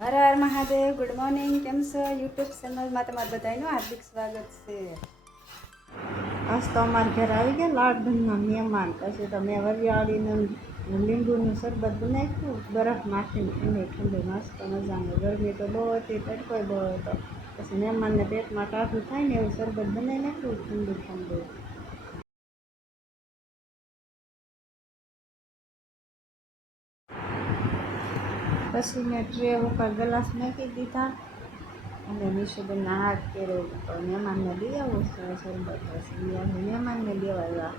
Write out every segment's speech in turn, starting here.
હર Har Mahadev. Good morning. કેમ છો? YouTube ચેનલમાં તમારું બધાનું હાર્દિક સ્વાગત છે. આજ તો અમારા ઘર આવી ગયા લાડધનના મહેમાન. પછી તો મેં વરિયાળીનું લીંબુનું શરબત બનાવ્યું, બરફ નાખીને ઠંડુ ઠંડુ મસ્ત મજાનું. ગરમી તો બહુ હતી, તડકોય બહુ હતો. પછી મહેમાનને પેટમાં ટાઢું થાય ને એવું શરબત બનાવી નાખ્યું ઠંડુ ઠંડુ. પછી મેં ટ્રે ઉપર ગ્લાસ નાખી દીધા અને નિશુબેનના હાથ પહેરે તો મહેમાનને લઈ આવું શરબત. પછી મહેમાનને લેવા આવ્યા.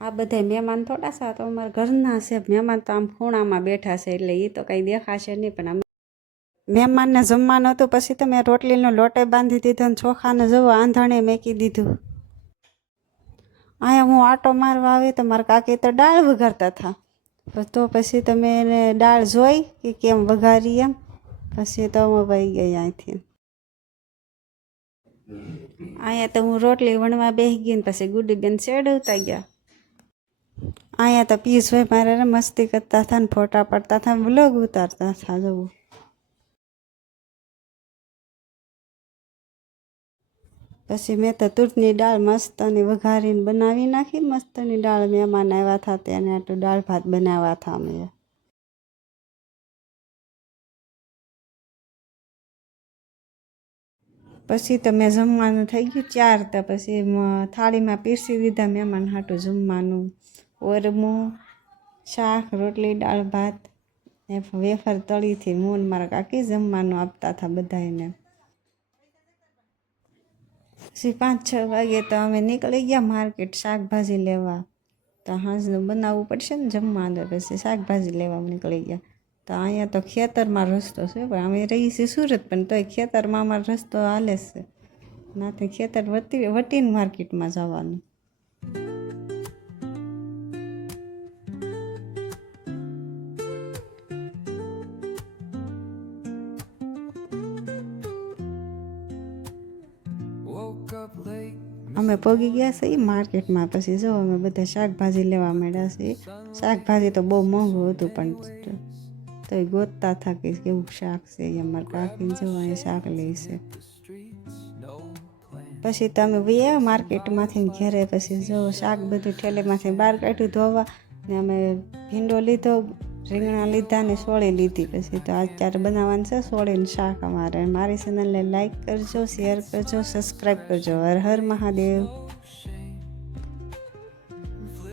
આ બધા મહેમાન થોડા સા તો અમારા ઘરના છે. મહેમાન તો આમ ખૂણામાં બેઠા છે એટલે એ તો કંઈ દેખાશે નહીં, પણ અમે મહેમાનને જમવાનું હતું. પછી તો મેં રોટલીનો લોટે બાંધી દીધો અને ચોખાને જવો આંધણે મેકી દીધું. અહીંયા હું આટો મારવા આવી તો મારા કાકી તો દાળ વઘારતા હતા. તો પછી તમે એને દાળ જોઈ કે કેમ વઘારી એમ. પછી તો અમે વહી ગયા અહીંથી. અહીંયા તો હું રોટલી વણવા બેસી ગઈ ને પછી ગુડીબેન ચેડવતા ગયા. અહીંયા તો પિયુષભાઈ મારે મસ્તી કરતા હતા ને ફોટા પડતા હતા, વ્લોગ ઉતારતા હતા. જવું પછી મેં તો તુરની દાળ મસ્તની વઘારીને બનાવી નાખી. મસ્તની દાળ મહેમાન આવ્યા હતા તેને આટલું દાળ ભાત બનાવ્યા હતા અમે. પછી તો મેં જમવાનું થઈ ગયું 4. તો પછી થાળીમાં પીરસી દીધા મહેમાન હાટું જમવાનું. ઓરમું, શાક, રોટલી, દાળ ભાત ને વેફર તળીથી મૂન મારા કાકી જમવાનું આપતા હતા બધાને. પછી 5-6 વાગે તો અમે નીકળી ગયા માર્કેટ શાકભાજી લેવા. તો સાંજનું બનાવવું પડશે ને જમવાનું, પછી શાકભાજી લેવા નીકળી ગયા. તો અહીંયા તો ખેતરમાં રસ્તો છે, પણ અમે રહીએ છીએ સુરત, પણ તોય ખેતરમાં અમારો રસ્તો હાલે છે. નાથી ખેતર વટીને માર્કેટમાં જવાનું. અમે પગી ગયા છીએ માર્કેટમાં. પછી જો અમે બધા શાકભાજી લેવા માંડ્યા છીએ. શાકભાજી તો બહુ મોંઘું હતું, પણ તોય ગોતતા હતા કે કેવું શાક છે. અમારા કાકીને જો અહીં શાક લે છે. પછી તમે ગયા માર્કેટમાંથી ઘેરે. પછી જો શાક બધું ઠેલેમાંથી બહાર કાઢ્યું ધોવા ને અમે ભીંડો લીધો, રીંગણા લીધા ને સોળી લીધી. પછી તો અત્યારે બનાવવાનું છે સોળીનું શાક અમારે. મારી ચેનલને લાઈક કરજો, શેર કરજો, સબસ્ક્રાઈબ કરજો. હર હર મહાદેવ.